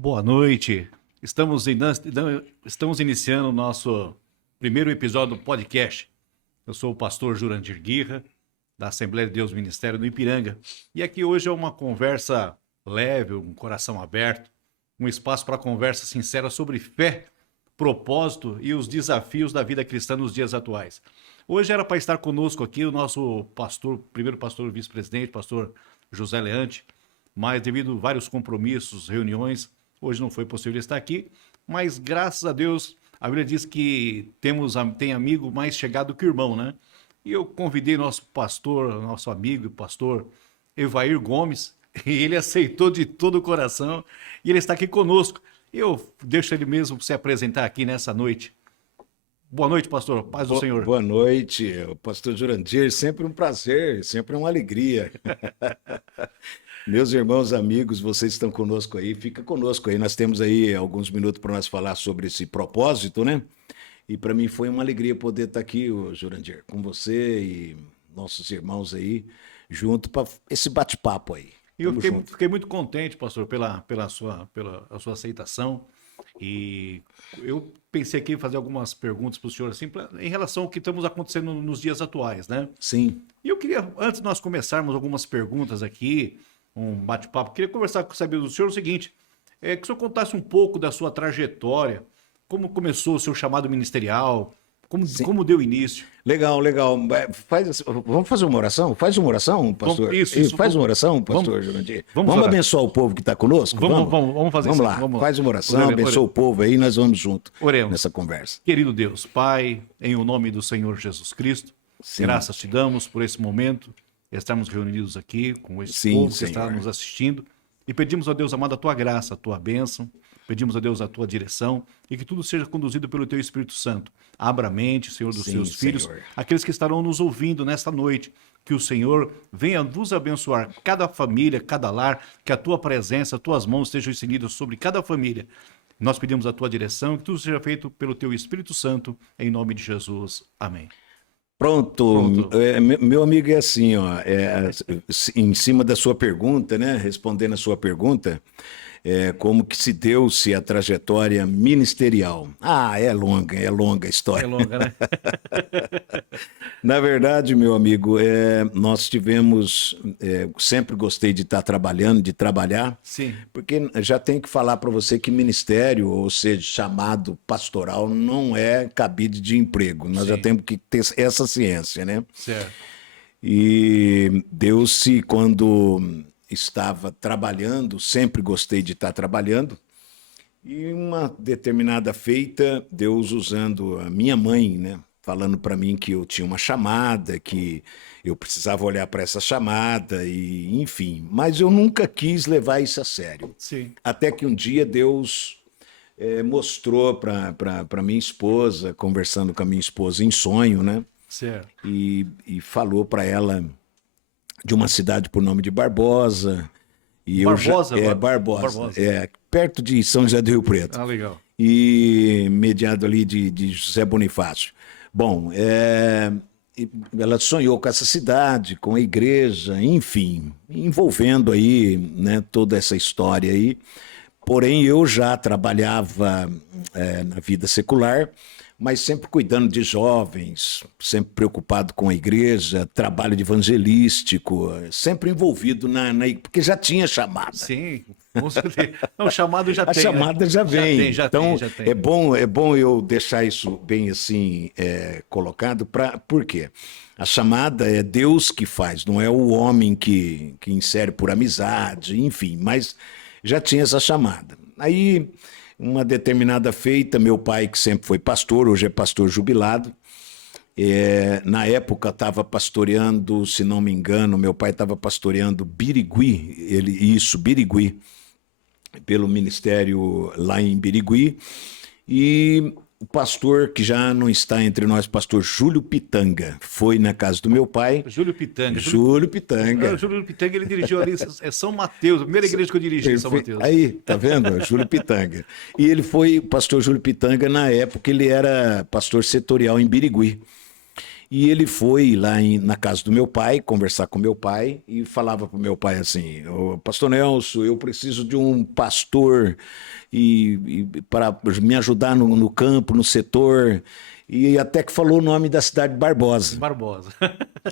Boa noite. Estamos iniciando o nosso primeiro episódio do podcast. Eu sou o pastor Jurandir Guirra, da Assembleia de Deus Ministério do Ipiranga. E aqui hoje é uma conversa leve, um coração aberto, um espaço para conversa sincera sobre fé, propósito e os desafios da vida cristã nos dias atuais. Hoje era para estar conosco aqui o nosso pastor, primeiro pastor vice-presidente, pastor José Leante, mas devido a vários compromissos, reuniões, hoje não foi possível estar aqui, mas graças a Deus, a Bíblia diz que tem amigo mais chegado que irmão, né? E eu convidei nosso pastor, nosso amigo, pastor Evair Gomes, e ele aceitou de todo o coração, e ele está aqui conosco. Eu deixo ele mesmo se apresentar aqui nessa noite. Boa noite, pastor. Paz do Senhor. Boa noite, pastor Jurandir. Sempre um prazer, sempre uma alegria. Meus irmãos, amigos, vocês estão conosco aí, fica conosco aí. Nós temos aí alguns minutos para nós falar sobre esse propósito, né? E para mim foi uma alegria poder estar aqui, Jurandir, com você e nossos irmãos aí, junto para esse bate-papo aí. E eu fiquei muito contente, pastor, pela sua aceitação. E eu pensei aqui em fazer algumas perguntas para o senhor, assim, em relação ao que estamos acontecendo nos dias atuais, né? Sim. E eu queria, antes de nós começarmos algumas perguntas aqui, um bate-papo, queria saber do senhor o seguinte, que o senhor contasse um pouco da sua trajetória, como começou o seu chamado ministerial, como deu início. Legal. Vamos fazer uma oração? Faz uma oração, pastor? Isso, faz uma oração, pastor Jurandir. Vamos abençoar o povo que está conosco? Vamos fazer isso. Vamos lá, faz uma oração, abençoa o povo aí, nós vamos junto nessa conversa. Querido Deus, Pai, em o nome do Senhor Jesus Cristo, sim, graças te damos por esse momento, estarmos reunidos aqui com esse povo que está nos assistindo, e pedimos a Deus amado a tua graça, a tua bênção, pedimos a Deus a tua direção e que tudo seja conduzido pelo teu Espírito Santo. Abra a mente, Senhor, dos seus filhos, aqueles que estarão nos ouvindo nesta noite, que o Senhor venha nos abençoar, cada família, cada lar, que a tua presença, as tuas mãos estejam estendidas sobre cada família. Nós pedimos a tua direção e que tudo seja feito pelo teu Espírito Santo, em nome de Jesus. Amém. Pronto. Meu amigo, é assim, ó, em cima da sua pergunta, né, respondendo a sua pergunta, como que se deu-se a trajetória ministerial. É longa a história. É longa, né? Na verdade, meu amigo, nós tivemos, sempre gostei de estar trabalhando, de trabalhar, sim, porque já tenho que falar para você que ministério, ou seja, chamado pastoral, não é cabide de emprego. Nós já temos que ter essa ciência, né? Certo. E deu-se quando estava trabalhando, sempre gostei de estar trabalhando, e uma determinada feita, Deus usando a minha mãe, né, falando para mim que eu tinha uma chamada, que eu precisava olhar para essa chamada, e enfim, mas eu nunca quis levar isso a sério. Sim. Até que um dia Deus mostrou para minha esposa, conversando com a minha esposa em sonho, né, certo, e falou para ela de uma cidade por nome de Barbosa. E Barbosa. Perto de São José do Rio Preto. Legal. E mediado ali de José Bonifácio. Bom, ela sonhou com essa cidade, com a igreja, enfim, envolvendo aí, né, toda essa história aí. Porém, eu já trabalhava na vida secular, mas sempre cuidando de jovens, sempre preocupado com a igreja, trabalho de evangelístico, sempre envolvido porque já tinha chamada. Sim, com certeza. Não, chamado já tem. A chamada, né? Já vem. Já então, tem. É bom eu deixar isso bem assim colocado. Por quê? A chamada é Deus que faz, não é o homem que insere por amizade, enfim, mas já tinha essa chamada. Aí, uma determinada feita, meu pai, que sempre foi pastor, hoje é pastor jubilado, na época estava pastoreando, se não me engano, meu pai estava pastoreando Birigui, Birigui, pelo ministério lá em Birigui, e o pastor, que já não está entre nós, pastor Júlio Pitanga, foi na casa do meu pai. Júlio Pitanga. Júlio Pitanga. Júlio Pitanga, ele dirigiu ali, São Mateus, a primeira igreja que eu dirigi em São Mateus. Aí, tá vendo? Júlio Pitanga. E ele foi, pastor Júlio Pitanga, na época, ele era pastor setorial em Birigui. E ele foi lá na casa do meu pai, conversar com meu pai, e falava para o meu pai assim: "Ô, Pastor Nelson, eu preciso de um pastor para me ajudar no campo, no setor." E até que falou o nome da cidade de Barbosa. Barbosa.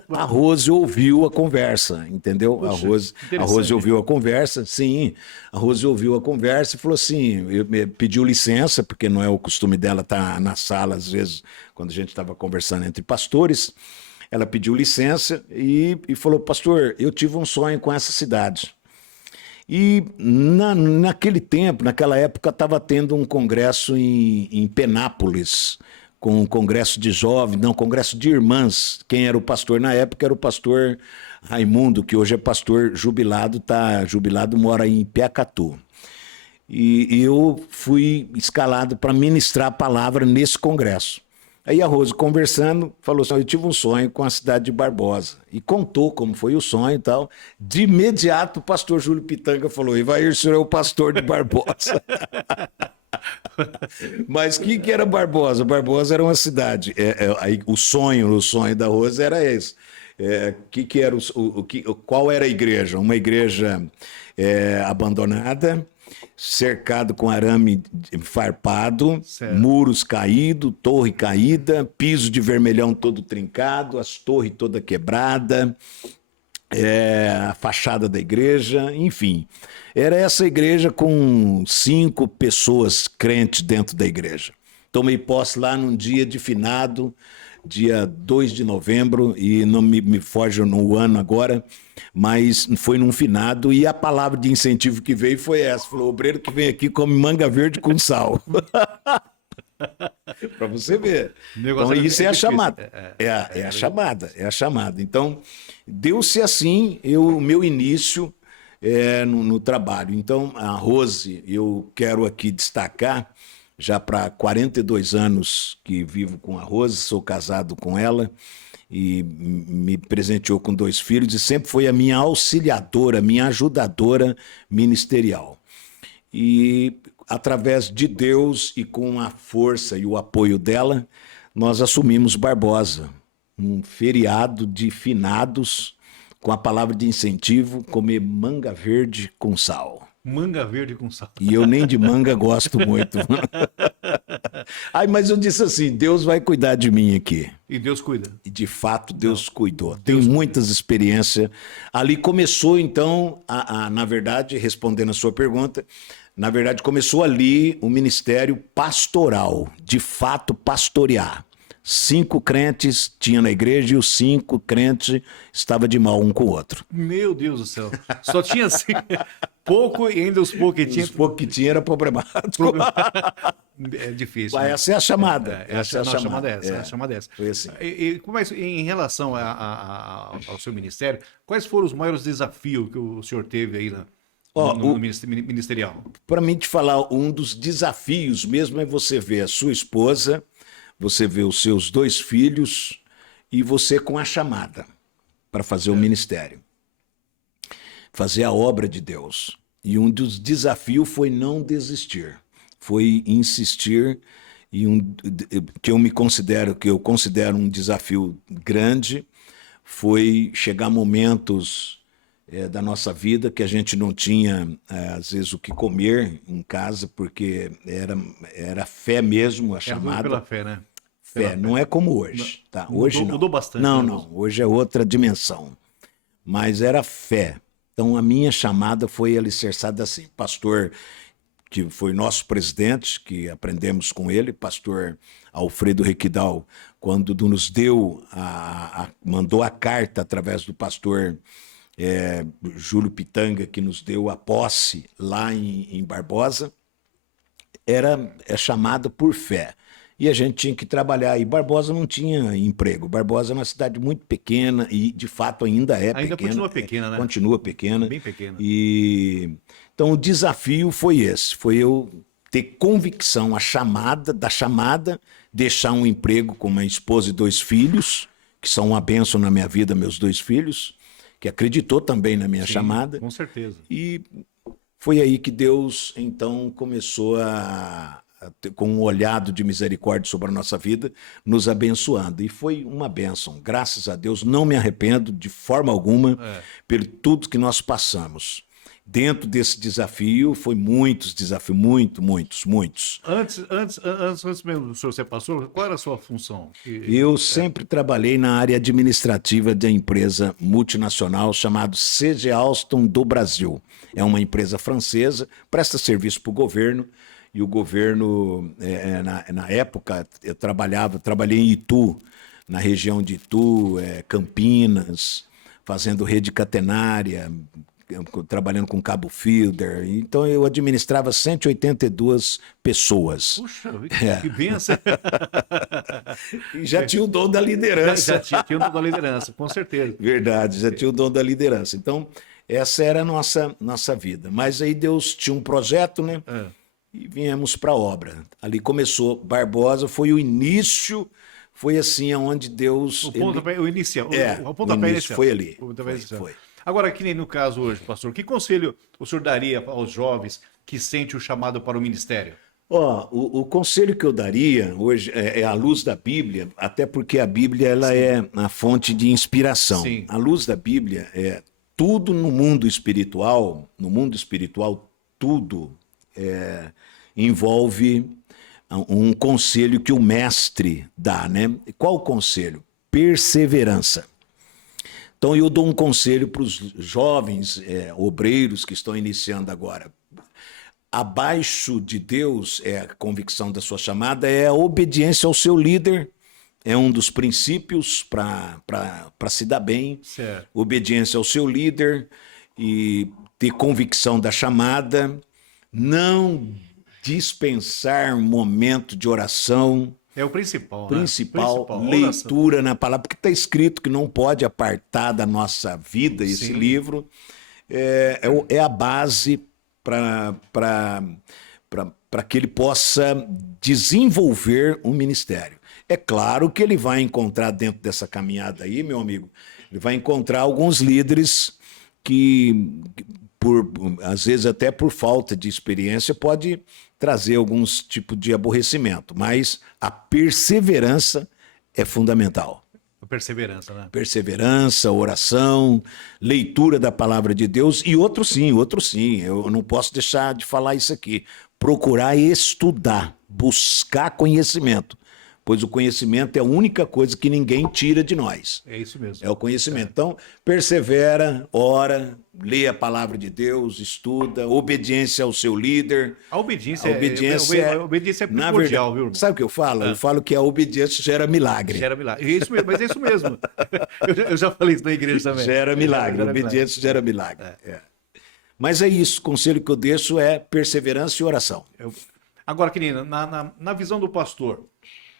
A Rose ouviu a conversa, entendeu? Puxa, A Rose interessante. ouviu a conversa, sim. A Rose ouviu a conversa e falou assim, pediu licença, porque não é o costume dela estar na sala, às vezes, quando a gente estava conversando entre pastores. Ela pediu licença e falou: "Pastor, eu tive um sonho com essa cidade." E naquele tempo, naquela época, estava tendo um congresso em Penápolis, com um congresso de jovens, não, congresso de irmãs. Quem era o pastor na época era o pastor Raimundo, que hoje é pastor jubilado, tá jubilado, mora em Piacatu. E eu fui escalado para ministrar a palavra nesse congresso. Aí a Rose, conversando, falou assim: "Eu tive um sonho com a cidade de Barbosa." E contou como foi o sonho e tal. De imediato, o pastor Júlio Pitanga falou: "Evair, o senhor é o pastor de Barbosa." Mas o que era Barbosa? Barbosa era uma cidade. O sonho da Rose era esse. Que era qual era a igreja? Uma igreja abandonada, cercado com arame farpado, Certo. muros caídos, torre caída, piso de vermelhão todo trincado, as torres toda quebrada, a fachada da igreja, enfim. Era essa igreja com 5 pessoas crentes dentro da igreja. Tomei posse lá num dia de finado, dia 2 de novembro, e não me foge no ano agora, mas foi num finado, e a palavra de incentivo que veio foi essa: falou: "Obreiro que vem aqui come manga verde com sal." Para você ver. Então, isso é a chamada. É a chamada, é a chamada. Então, deu-se assim o meu início no trabalho. Então, a Rose, eu quero aqui destacar, já para 42 anos que vivo com a Rose, sou casado com ela, e me presenteou com 2 filhos, e sempre foi a minha auxiliadora, minha ajudadora ministerial. E através de Deus e com a força e o apoio dela, nós assumimos Barbosa, um feriado de finados, com a palavra de incentivo: comer manga verde com sal. Manga verde com sal. E eu nem de manga gosto muito. Ai, mas eu disse assim: Deus vai cuidar de mim aqui. E Deus cuida. E de fato Deus cuidou. Tenho muitas experiências. Ali começou então, na verdade, respondendo a sua pergunta, na verdade começou ali o ministério pastoral, de fato pastorear. 5 crentes tinha na igreja e os 5 crentes estavam de mal um com o outro. Meu Deus do céu. Só tinha assim, pouco, e ainda os poucos que tinha. Os poucos que tinha era problemático. É difícil. Mas né? essa é a chamada. Essa é a chamada. A chamada é essa. Foi assim. Mas em relação ao seu ministério, quais foram os maiores desafios que o senhor teve aí no ministerial? Para mim te falar, um dos desafios mesmo é você ver a sua esposa, você vê os seus 2 filhos e você com a chamada para fazer o ministério, fazer a obra de Deus. E um dos desafios foi não desistir, foi insistir, e que eu considero um desafio grande foi chegar momentos da nossa vida que a gente não tinha, às vezes, o que comer em casa, porque era fé mesmo, a chamada. Pela fé, né? Fé, não é como hoje. Tá? Hoje não. Mudou bastante. Não, né? não. Hoje é outra dimensão. Mas era fé. Então, a minha chamada foi alicerçada assim. Pastor, que foi nosso presidente, que aprendemos com ele, pastor Alfredo Requidal, quando nos deu, mandou a carta através do pastor Júlio Pitanga, que nos deu a posse lá em Barbosa, é chamada por fé. E a gente tinha que trabalhar. E Barbosa não tinha emprego. Barbosa é uma cidade muito pequena e, de fato, ainda é pequena. Ainda continua pequena, né? Continua pequena. Bem pequena. Então, o desafio foi esse. Foi eu ter convicção, da chamada, deixar um emprego com uma esposa e 2 filhos, que são uma bênção na minha vida, meus 2 filhos, que acreditou também na minha chamada. Com certeza. E foi aí que Deus, então, começou a com um olhado de misericórdia sobre a nossa vida, nos abençoando. E foi uma bênção, graças a Deus. Não me arrependo de forma alguma por tudo que nós passamos. Dentro desse desafio, foi muitos desafios, muitos. Antes mesmo do senhor ser pastor, qual era a sua função? Eu sempre trabalhei na área administrativa da empresa multinacional chamada CG Alstom do Brasil. É uma empresa francesa, presta serviço para o governo, e o governo, na época, eu trabalhei em Itu, na região de Itu, Campinas, fazendo rede catenária, trabalhando com cabo fielder. Então eu administrava 182 pessoas. Puxa, que benção! E já tinha o dom da liderança. Já tinha o dom da liderança, com certeza. Verdade, já tinha o dom da liderança. Então, essa era a nossa vida. Mas aí Deus tinha um projeto, né? E viemos para a obra. Ali começou Barbosa, foi o início, foi assim aonde Deus... O pontapé inicial. O pontapé inicial foi ali. Foi. Agora, que nem no caso hoje, pastor, que conselho o senhor daria aos jovens que sentem o chamado para o ministério? O conselho que eu daria hoje é à luz da Bíblia, até porque a Bíblia ela é a fonte de inspiração. Sim. À luz da Bíblia, tudo no mundo espiritual, tudo envolve um conselho que o mestre dá, né? Qual o conselho? Perseverança. Então eu dou um conselho para os jovens obreiros que estão iniciando agora. Abaixo de Deus, a convicção da sua chamada é a obediência ao seu líder, é um dos princípios para se dar bem. Certo. Obediência ao seu líder e ter convicção da chamada, não dispensar um momento de oração. É o principal. Principal, leitura na palavra, porque está escrito que não pode apartar da nossa vida esse livro. É a base para que ele possa desenvolver um ministério. É claro que ele vai encontrar dentro dessa caminhada aí, meu amigo, ele vai encontrar alguns líderes que às vezes até por falta de experiência, pode trazer alguns tipos de aborrecimento, mas a perseverança é fundamental. A perseverança, né? Perseverança, oração, leitura da palavra de Deus e outro sim, eu não posso deixar de falar isso aqui. Procurar estudar, buscar conhecimento, pois o conhecimento é a única coisa que ninguém tira de nós. É isso mesmo. É o conhecimento. Então, persevera, ora, lê a palavra de Deus, estuda, obediência ao seu líder. A obediência é primordial, viu, irmão? Sabe o que eu falo? Eu falo que a obediência gera milagre. Gera milagre. Isso mesmo, mas é isso mesmo. Eu já falei isso na igreja também. Gera milagre. Obediência gera milagre. Mas é isso. O conselho que eu deixo é perseverança e oração. Agora, querido, na visão do pastor,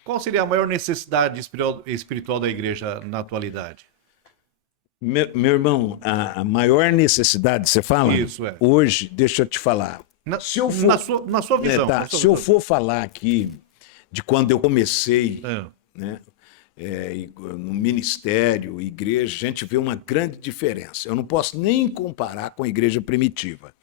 qual seria a maior necessidade espiritual da igreja na atualidade? Meu irmão, a maior necessidade, você fala? Isso, Hoje, deixa eu te falar. Na sua visão. Se eu for falar aqui de quando eu comecei, né, no ministério, igreja, a gente vê uma grande diferença. Eu não posso nem comparar com a igreja primitiva.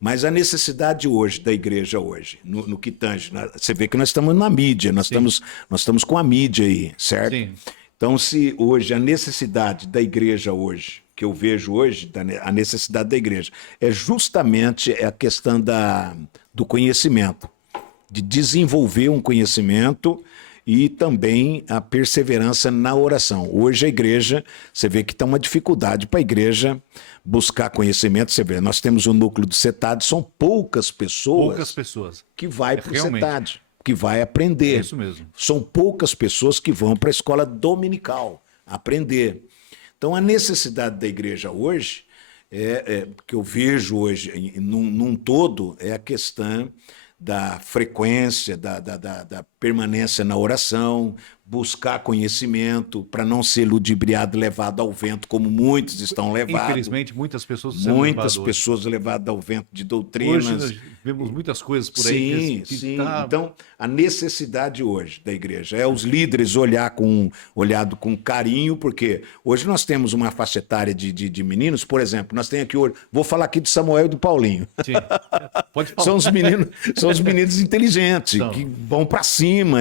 Mas a necessidade hoje, da igreja hoje, no que tange, você vê que nós estamos na mídia, nós estamos com a mídia aí, certo? Sim. Então, se hoje a necessidade da igreja hoje, que eu vejo hoje, a necessidade da igreja, é justamente a questão do conhecimento, de desenvolver um conhecimento e também a perseverança na oração. Hoje a igreja, você vê que está uma dificuldade para a igreja buscar conhecimento. Você vê, nós temos o núcleo do CETAD, são poucas pessoas que vai para o CETAD, que vai aprender. É isso mesmo. São poucas pessoas que vão para a escola dominical aprender. Então a necessidade da igreja hoje, que eu vejo hoje num todo, é a questão da frequência, da permanência na oração, buscar conhecimento para não ser ludibriado, levado ao vento, como muitos estão levados. Infelizmente, muitas pessoas levadas ao vento de doutrinas, vemos muitas coisas por aí. Sim, sim. Então, a necessidade hoje da igreja é os líderes olhado com carinho, porque hoje nós temos uma faixa etária de meninos, por exemplo, nós temos aqui hoje, vou falar aqui de Samuel e do Paulinho. Sim. Pode falar. São os meninos inteligentes, que vão para cima.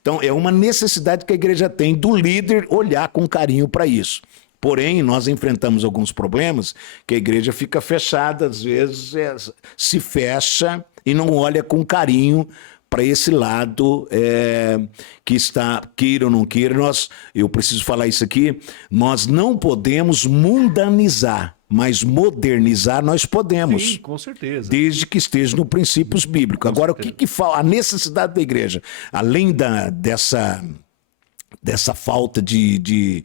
Então, é uma necessidade que a igreja tem do líder olhar com carinho para isso. Porém, nós enfrentamos alguns problemas que a igreja fica fechada, às vezes se fecha e não olha com carinho para esse lado que está, queira ou não queira. Eu preciso falar isso aqui, nós não podemos mundanizar, mas modernizar nós podemos. Sim, com certeza. Desde que esteja no princípios bíblicos. Agora, o que fala? A necessidade da igreja, além dessa falta do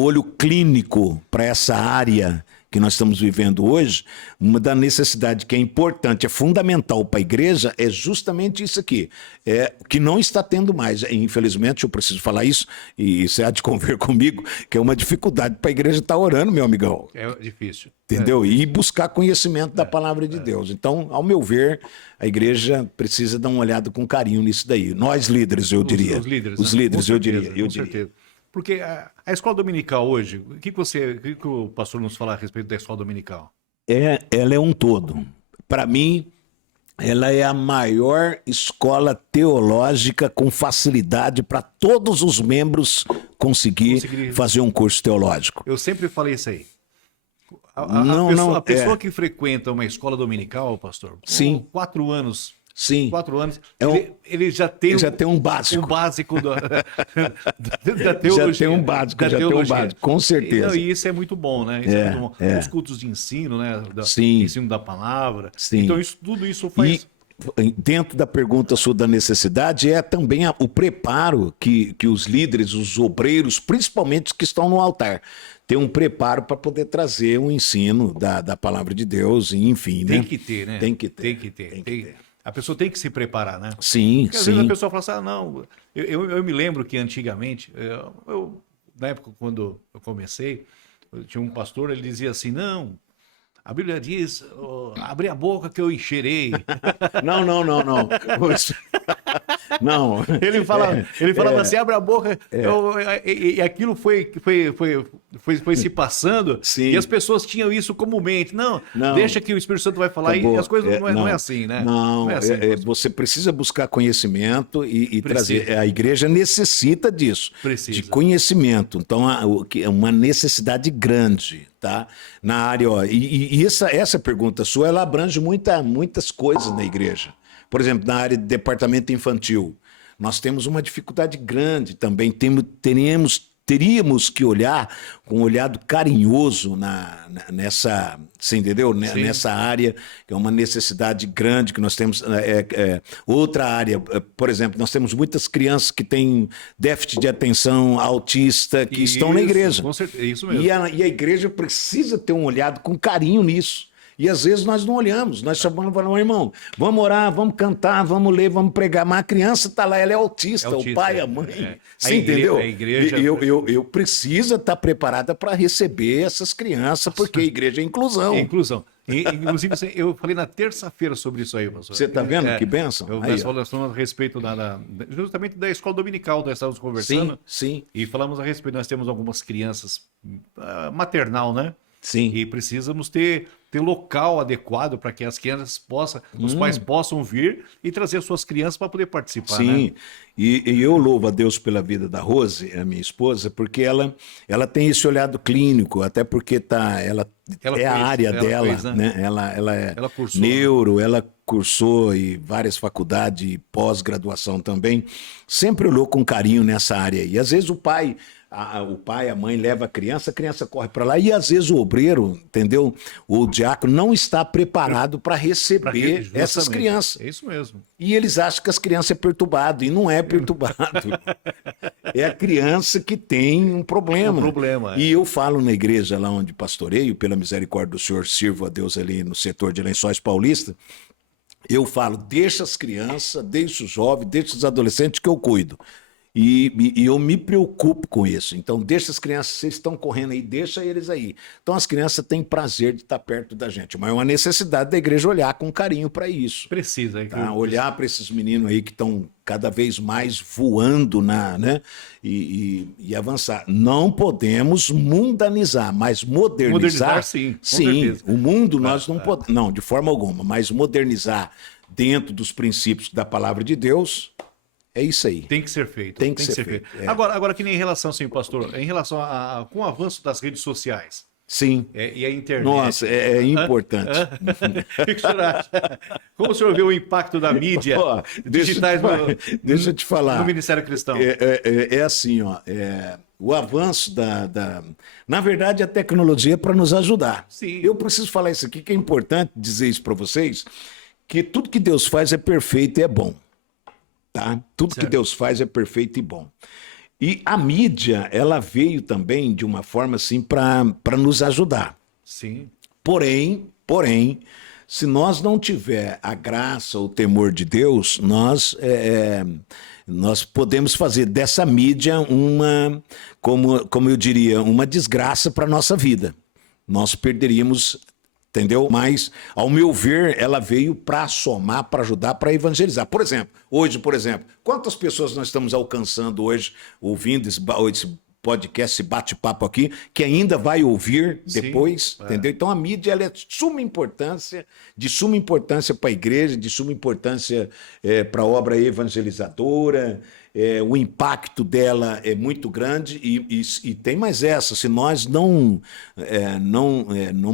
olho clínico para essa área que nós estamos vivendo hoje, uma da necessidade que é importante, é fundamental para a igreja, é justamente isso aqui, que não está tendo mais. Infelizmente, eu preciso falar isso, e você há de conver comigo, que é uma dificuldade para a igreja estar orando, meu amigão. É difícil. Entendeu? E buscar conhecimento da palavra de Deus. Então, ao meu ver, a igreja precisa dar uma olhada com carinho nisso daí. Nós líderes, eu diria. Os líderes. Os Né? líderes, Com eu certeza, diria. Com certeza. Porque a escola dominical hoje, o que o pastor nos fala a respeito da escola dominical? Ela é um todo. Para mim, ela é a maior escola teológica com facilidade para todos os membros conseguir fazer um curso teológico. Eu sempre falei isso aí. A pessoa que frequenta uma escola dominical, pastor, sim. 4 anos. Sim. 4 anos, ele já tem um básico. Um básico da teologia. Já tem um básico, com certeza. E isso é muito bom, né? Isso é muito bom. Os cultos de ensino, né? Sim. Ensino da palavra. Sim. Então, tudo isso faz... E dentro da pergunta sua da necessidade é também o preparo que os líderes, os obreiros, principalmente os que estão no altar, ter um preparo para poder trazer um ensino da palavra de Deus, enfim. Tem né? que ter, né? Tem que ter. Tem que ter. A pessoa tem que se preparar, né? Sim, porque às vezes a pessoa fala assim, não... Eu me lembro que antigamente, na época quando eu comecei, tinha um pastor, ele dizia assim, não... A Bíblia diz, abri a boca que eu encherei. Não. Não. Ele falava assim, abre a boca, e aquilo foi se passando, Sim. E as pessoas tinham isso comumente. Não, deixa que o Espírito Santo vai falar, e as coisas não é assim, né? Não é assim, você precisa buscar conhecimento e trazer. A igreja necessita disso, de conhecimento. Então, é uma necessidade grande. Tá? Na área, e essa pergunta sua, ela abrange muitas coisas na igreja. Por exemplo, na área de departamento infantil, nós temos uma dificuldade grande também, teríamos que olhar com um olhado carinhoso nessa, você entendeu? Nessa área, que é uma necessidade grande que nós temos. Outra área, por exemplo, nós temos muitas crianças que têm déficit de atenção, autista, que estão na igreja. Com certeza, isso mesmo. E a igreja precisa ter um olhado com carinho nisso. E às vezes nós não olhamos, nós chamamos e falamos, irmão, vamos orar, vamos cantar, vamos ler, vamos pregar. Mas a criança está lá, ela é autista, o pai, a mãe. Você entendeu? A igreja... Eu preciso estar preparada para receber essas crianças, porque a igreja é inclusão. É inclusão. Inclusive, eu falei na terça-feira sobre isso aí, pastor. Você está vendo? Que bênção? Nós falamos a respeito justamente da escola dominical, nós estávamos conversando. Sim. E falamos a respeito, nós temos algumas crianças maternal, né? Sim. E precisamos ter local adequado para que as crianças os pais possam vir e trazer suas crianças para poder participar. Sim, né? E eu louvo a Deus pela vida da Rose, a minha esposa, porque ela tem esse olhado clínico, até porque ela é a área dela, fez, né? Ela cursou, neuro, ela cursou e várias faculdades e pós-graduação também, sempre olhou com carinho nessa área. E às vezes o pai, a mãe leva a criança corre para lá, e às vezes o obreiro, entendeu? O diácono não está preparado para receber essas crianças. É isso mesmo. E eles acham que as crianças é perturbado, e não é perturbado. É a criança que tem um problema. E eu falo na igreja lá onde pastoreio, pela misericórdia do Senhor, sirvo a Deus ali no setor de Lençóis Paulista, eu falo, deixa as crianças, deixa os jovens, deixa os adolescentes que eu cuido. E eu me preocupo com isso. Então, deixa as crianças, vocês estão correndo aí, deixa eles aí. Então, as crianças têm prazer de estar perto da gente, mas é uma necessidade da igreja olhar com carinho para isso. Precisa. Tá? Olhar para esses meninos aí que estão cada vez mais voando né? e avançar. Não podemos mundanizar, mas modernizar sim, com sim. certeza. O mundo nós não podemos, não, de forma alguma, mas modernizar dentro dos princípios da palavra de Deus, é isso aí. Tem que ser feito. Tem que ser feito. É. Agora, que nem em relação, sim, pastor, em relação com o avanço das redes sociais Sim. e a internet. Nossa, é importante. O que o senhor acha? Como o senhor vê o impacto da mídia digitais deixa eu te falar. no Ministério Cristão? É assim, ó. O avanço Na verdade, a tecnologia é para nos ajudar. Sim. Eu preciso falar isso aqui, que é importante dizer isso para vocês, que tudo que Deus faz é perfeito e é bom. Tá? Tudo que Deus faz é perfeito e bom. E a mídia, ela veio também de uma forma assim para nos ajudar. Sim. Porém, se nós não tiver a graça, o temor de Deus, nós podemos fazer dessa mídia como eu diria, uma desgraça para a nossa vida. Nós perderíamos, entendeu? Mas, ao meu ver, ela veio para somar, para ajudar, para evangelizar. Hoje, quantas pessoas nós estamos alcançando hoje, ouvindo esse podcast, esse bate-papo aqui, que ainda vai ouvir depois, entendeu? Então, a mídia ela é de suma importância para a igreja, de suma importância para a obra evangelizadora. O impacto dela é muito grande e tem mais essa, se nós não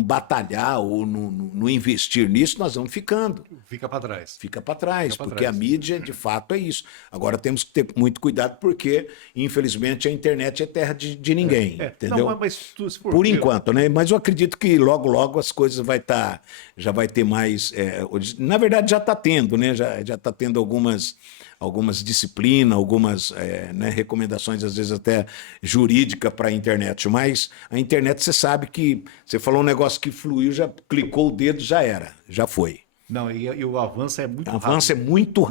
batalhar ou não investir nisso, nós vamos ficando. Fica para trás. Fica para trás, porque a mídia, de fato, é isso. Agora temos que ter muito cuidado, porque, infelizmente, a internet é terra de ninguém, entendeu? Não, mas por enquanto, né? Mas eu acredito que logo as coisas já vai ter mais... na verdade, já está tendo, né? Já está tendo algumas disciplinas, algumas recomendações, às vezes até jurídica para a internet. Mas a internet, você sabe que você falou um negócio que fluiu, já clicou o dedo, já era, já foi. Não, e o avanço é muito rápido. O avanço é muito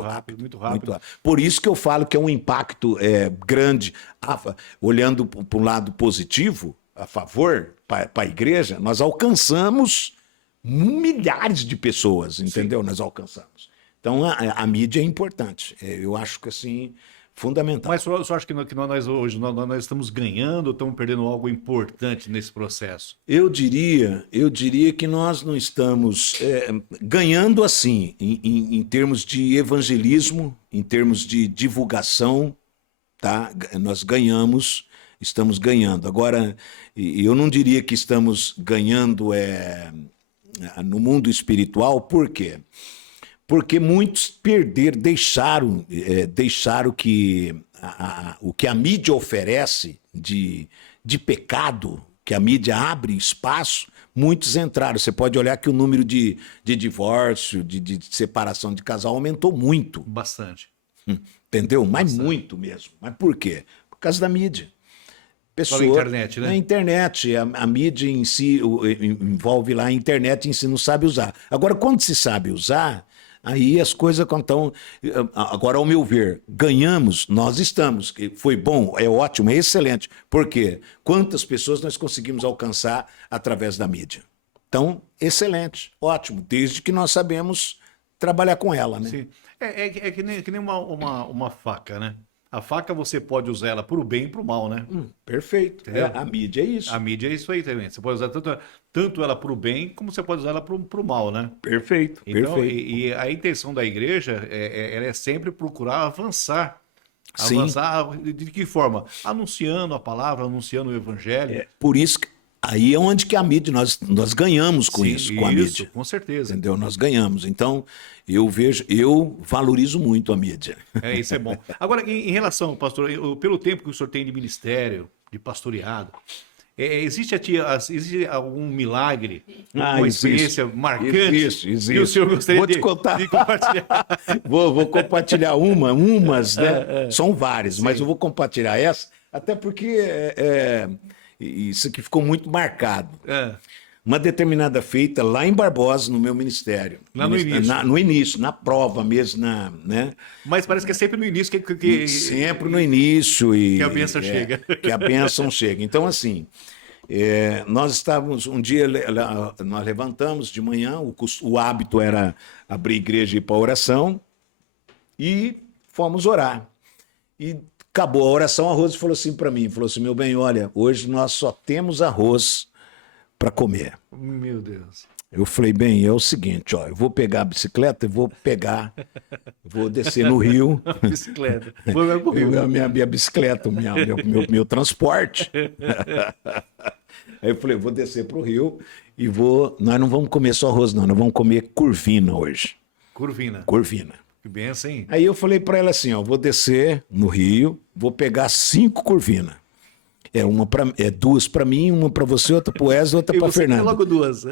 rápido. Por isso que eu falo que é um impacto grande. Olhando para um lado positivo, a favor, para a igreja, nós alcançamos milhares de pessoas, entendeu? Sim. Nós alcançamos. Então, a mídia é importante. Eu acho que, assim, fundamental. Mas o senhor acha que nós hoje nós estamos ganhando ou estamos perdendo algo importante nesse processo? Eu diria que nós não estamos ganhando, assim, em termos de evangelismo, em termos de divulgação, tá? Nós estamos ganhando. Agora, eu não diria que estamos ganhando no mundo espiritual, por quê? Porque muitos deixaram que o que a mídia oferece de pecado, que a mídia abre espaço, muitos entraram. Você pode olhar que o número de divórcio, de separação de casal aumentou muito. Bastante. Entendeu? Mas muito mesmo. Mas por quê? Por causa da mídia. Pela internet, né? Na internet, a mídia em si envolve lá a internet em si, não sabe usar. Agora, quando se sabe usar... Aí as coisas estão... Agora, ao meu ver, ganhamos, nós estamos. Foi bom, é ótimo, é excelente. Por quê? Quantas pessoas nós conseguimos alcançar através da mídia? Então, excelente, ótimo, desde que nós sabemos trabalhar com ela, né? Sim. É que nem uma faca, né? A faca você pode usar ela para o bem e para o mal, né? Perfeito. A mídia é isso. A mídia é isso aí também. Você pode usar tanto ela para o bem, como você pode usar ela para o mal, né? Perfeito. Então, perfeito. E a intenção da igreja ela é sempre procurar avançar. Sim. Avançar de que forma? Anunciando a palavra, anunciando o evangelho. Por isso que aí é onde que a mídia, nós ganhamos com isso, com a mídia. Com certeza. Entendeu? Nós ganhamos. Então, eu valorizo muito a mídia. Isso é bom. Agora, em relação, pastor, pelo tempo que o senhor tem de ministério, de pastoreado, existe algum milagre, uma experiência marcante Existe. que o senhor gostaria Vou te contar. de compartilhar? Vou compartilhar umas, né? São várias, mas eu vou compartilhar essa, até porque isso aqui ficou muito marcado. uma determinada feita lá em Barbosa, no meu ministério. Lá no início. No início, na prova mesmo, né? Mas parece que é sempre no início que Sempre no início. que a bênção chega. Que a bênção chega. Então, assim, nós estávamos, um dia nós levantamos de manhã, o hábito era abrir a igreja e ir para a oração, e fomos orar. E acabou a oração, a Rose falou assim para mim, falou assim, meu bem, olha, hoje nós só temos arroz para comer. Meu Deus. Eu falei, bem, é o seguinte, ó, eu vou pegar a bicicleta, vou descer no rio. Bicicleta. Foi minha bicicleta, meu transporte. Aí eu falei, vou descer para o rio e nós não vamos comer só arroz não, nós vamos comer curvina hoje. Curvina. Que benção, hein? Aí eu falei para ela assim, ó, vou descer no rio, vou pegar 5 curvina. Duas para mim, uma para você, outra para o Wesley, outra para Fernanda. Logo duas.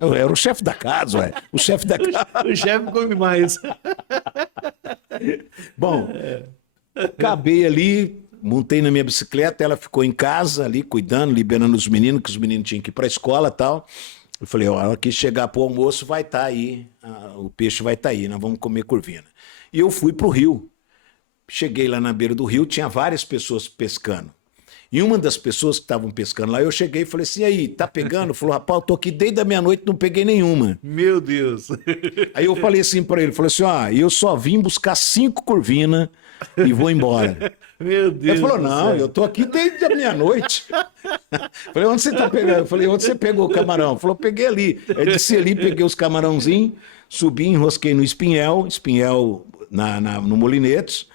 Eu era o chefe da casa, ué. O chefe da casa. O chefe come mais. Bom, acabei ali, montei na minha bicicleta, ela ficou em casa ali, cuidando, liberando os meninos, que os meninos tinham que ir para a escola e tal. Eu falei, ó, a hora que chegar pro almoço vai estar aí, o peixe vai estar aí, nós vamos comer curvina. E eu fui pro rio. Cheguei lá na beira do rio, tinha várias pessoas pescando. E uma das pessoas que estavam pescando lá, eu cheguei e falei assim, e aí, tá pegando? Falou, rapaz, eu tô aqui desde a meia-noite, não peguei nenhuma. Meu Deus. Aí eu falei assim para ele, falei assim, ó, eu só vim buscar 5 curvina e vou embora. Meu Deus. Ele falou, não, eu tô aqui desde a meia-noite. Falei, onde você tá pegando? Eu falei, onde você pegou o camarão? Ele falou, peguei ali. Eu desci ali, peguei os camarãozinhos, subi, enrosquei no espinhel no Molinetes,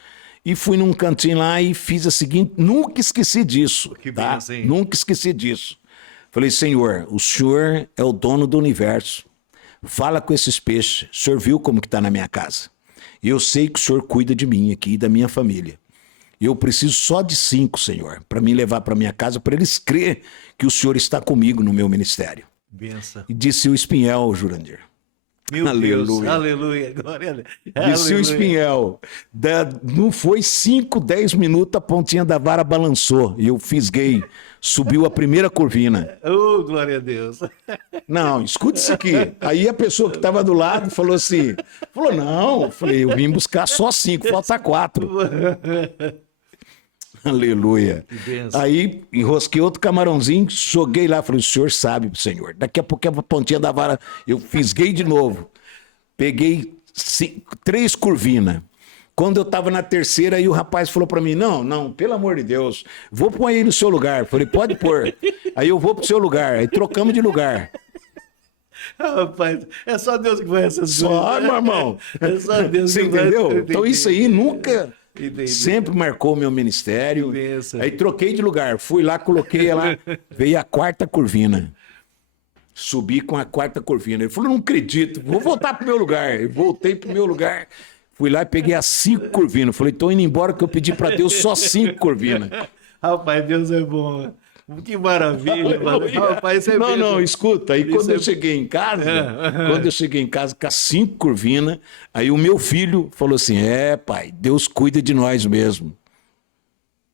e fui num cantinho lá e fiz a seguinte, nunca esqueci disso, Que tá? benção, hein? Nunca esqueci disso. Falei, Senhor, o Senhor é o dono do universo. Fala com esses peixes. O Senhor viu como que tá na minha casa. E eu sei que o Senhor cuida de mim aqui e da minha família. Eu preciso só de 5, Senhor, para me levar para minha casa, para eles crer que o Senhor está comigo no meu ministério. Benção. E disse o espinhel, Jurandir. Meu Aleluia. Deus. Aleluia. Glória a Deus. Disse o espinhel. Não foi 5, 10 minutos, a pontinha da vara balançou e eu fisguei. Subiu a primeira curvina. Oh, glória a Deus. Não, escuta isso aqui. Aí a pessoa que estava do lado falou assim, não, eu falei, eu vim buscar só 5, falta 4. Aleluia. Que benção. Aí enrosquei outro camarãozinho, joguei lá, falei, o senhor sabe, senhor. Daqui a pouco a pontinha da vara, eu fisguei de novo. Peguei 3 curvinas. Quando eu estava na terceira, aí o rapaz falou para mim, não, pelo amor de Deus, vou pôr aí no seu lugar. Eu falei, pode pôr. Aí eu vou pro seu lugar. Aí trocamos de lugar. Rapaz, é só Deus que vai essas coisas. Só, meu irmão. É só Deus Você que vai. entendeu? Então isso aí nunca... Entendi. Sempre marcou o meu ministério. Que benção. Aí troquei de lugar. Fui lá, coloquei ela. Veio a 4ª curvina. Subi com a 4ª curvina. Ele falou, não acredito, vou voltar pro meu lugar. Eu voltei pro meu lugar. Fui lá e peguei as 5 curvinas. Falei, tô indo embora que eu pedi para Deus só 5 curvinas. Rapaz, Deus é bom. Que maravilha, mano. Rapaz, isso é Não, bênção. escuta. Aí quando eu cheguei em casa, com as 5 curvinas, aí o meu filho falou assim, pai, Deus cuida de nós mesmo.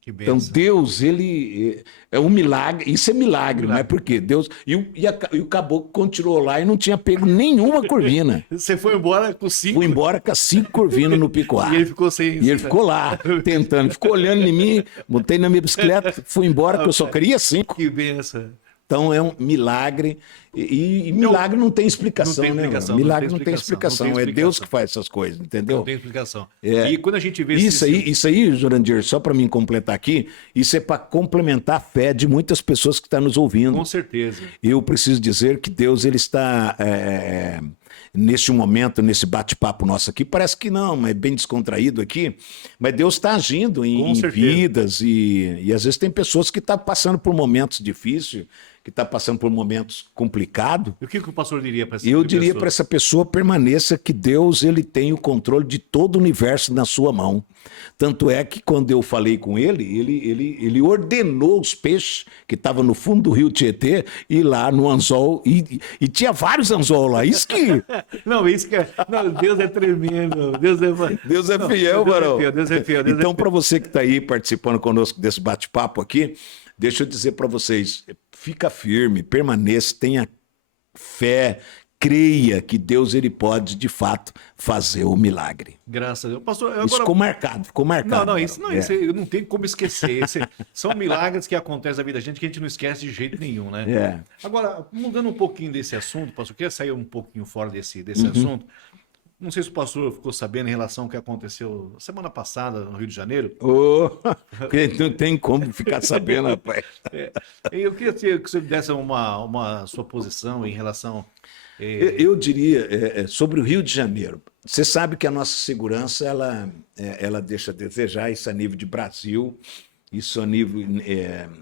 Que Então benção. Deus, ele é um milagre, isso é milagre, não é porque Deus... E o caboclo continuou lá e não tinha pego nenhuma curvina. Você foi embora com 5? Fui embora com as 5 curvinas no picoar. E ele ficou sem... E ele ficou lá, tentando, ficou olhando em mim, montei na minha bicicleta, fui embora, porque eu só queria 5. Que benção. Então é um milagre, e milagre não tem explicação, não tem explicação, né? Milagre não tem explicação, não tem é Deus explicação. que faz essas coisas, entendeu? Não tem explicação. É. E quando a gente vê... Isso aí, Jurandir, só para mim completar aqui, isso é para complementar a fé de muitas pessoas que estão nos ouvindo. Com certeza. Eu preciso dizer que Deus ele está neste momento, nesse bate-papo nosso aqui, parece que não, mas bem descontraído aqui, mas Deus está agindo em certeza. vidas e às vezes tem pessoas que estão passando por momentos difíceis, que estão passando por momentos complicados. E o que o pastor diria para essa Eu diria pessoa? para essa pessoa, permaneça que Deus ele tem o controle de todo o universo na sua mão. Tanto é que quando eu falei com ele ordenou os peixes que estavam no fundo do rio Tietê ir lá no anzol, e tinha vários anzol lá. Isso que... Não, isso que é... Não, Deus é tremendo. Deus é fiel, varão. Deus é fiel. Então, para você que está aí participando conosco desse bate-papo aqui, deixa eu dizer para vocês, fica firme, permaneça, tenha fé, creia que Deus ele pode, de fato, fazer o milagre. Graças a Deus. Pastor, Isso agora... ficou marcado, ficou marcado. Não, isso eu não tem como esquecer. São milagres que acontecem na vida da gente que a gente não esquece de jeito nenhum, né? É. Agora, mudando um pouquinho desse assunto, pastor, eu queria sair um pouquinho fora desse assunto. Não sei se o pastor ficou sabendo em relação ao que aconteceu semana passada no Rio de Janeiro. Não tem como ficar sabendo, rapaz. Eu queria que você desse uma sua posição em relação... Eu diria, sobre o Rio de Janeiro, você sabe que a nossa segurança ela deixa a desejar, isso a nível de Brasil, isso a nível,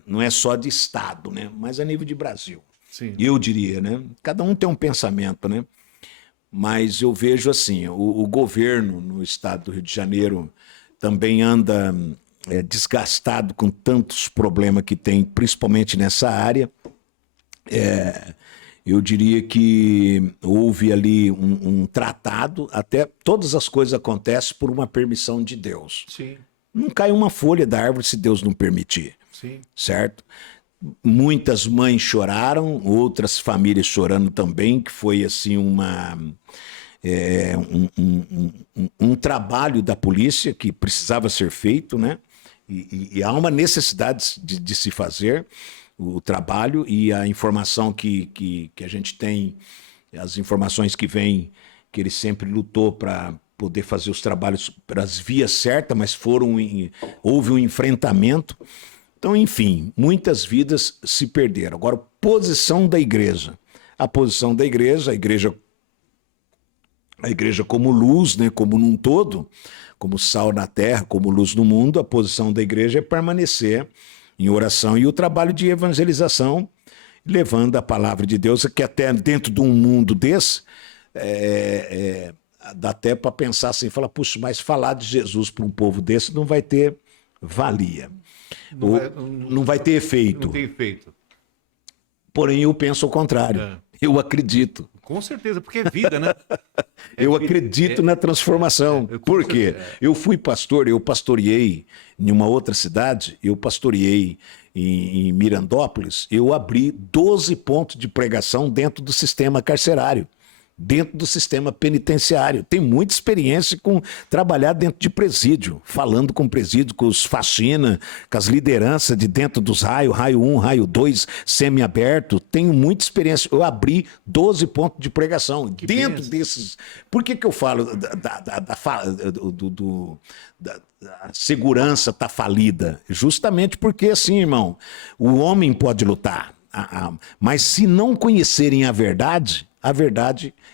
não é só de Estado, né? Mas a nível de Brasil. Sim. Eu diria, né? Cada um tem um pensamento, né? Mas eu vejo assim, o governo no estado do Rio de Janeiro também anda desgastado com tantos problemas que tem, principalmente nessa área. Eu diria que houve ali um tratado, até todas as coisas acontecem por uma permissão de Deus. Sim. Não cai uma folha da árvore se Deus não permitir. Sim. Certo? Muitas mães choraram, outras famílias chorando também, que foi assim um trabalho da polícia que precisava ser feito, né? E há uma necessidade de se fazer o trabalho, e a informação que a gente tem, as informações que vêm, que ele sempre lutou para poder fazer os trabalhos pelas vias certas, mas houve um enfrentamento. Então, enfim, muitas vidas se perderam. Agora, posição da igreja. A posição da igreja, a igreja como luz, né, como num todo, como sal na terra, como luz no mundo, a posição da igreja é permanecer em oração e o trabalho de evangelização, levando a palavra de Deus, que até dentro de um mundo desse, dá até para pensar assim, falar, puxa, mas falar de Jesus para um povo desse não vai ter valia. Não vai ter efeito. Não tem efeito. Porém, eu penso ao contrário. Eu acredito. Com certeza, porque é vida, né? Eu acredito na transformação. Por quê? Eu fui pastor, eu pastoreei em uma outra cidade, eu pastoreei em Mirandópolis, eu abri 12 pontos de pregação dentro do sistema carcerário, dentro do sistema penitenciário. Tem muita experiência com trabalhar dentro de presídio, falando com presídio, com os faxina, com as lideranças de dentro dos raios, raio 1, raio 2, semiaberto. Tenho muita experiência. Eu abri 12 pontos de pregação. Que dentro desses... Por que eu falo da segurança tá falida? Justamente porque, assim, irmão, o homem pode lutar, mas se não conhecerem a verdade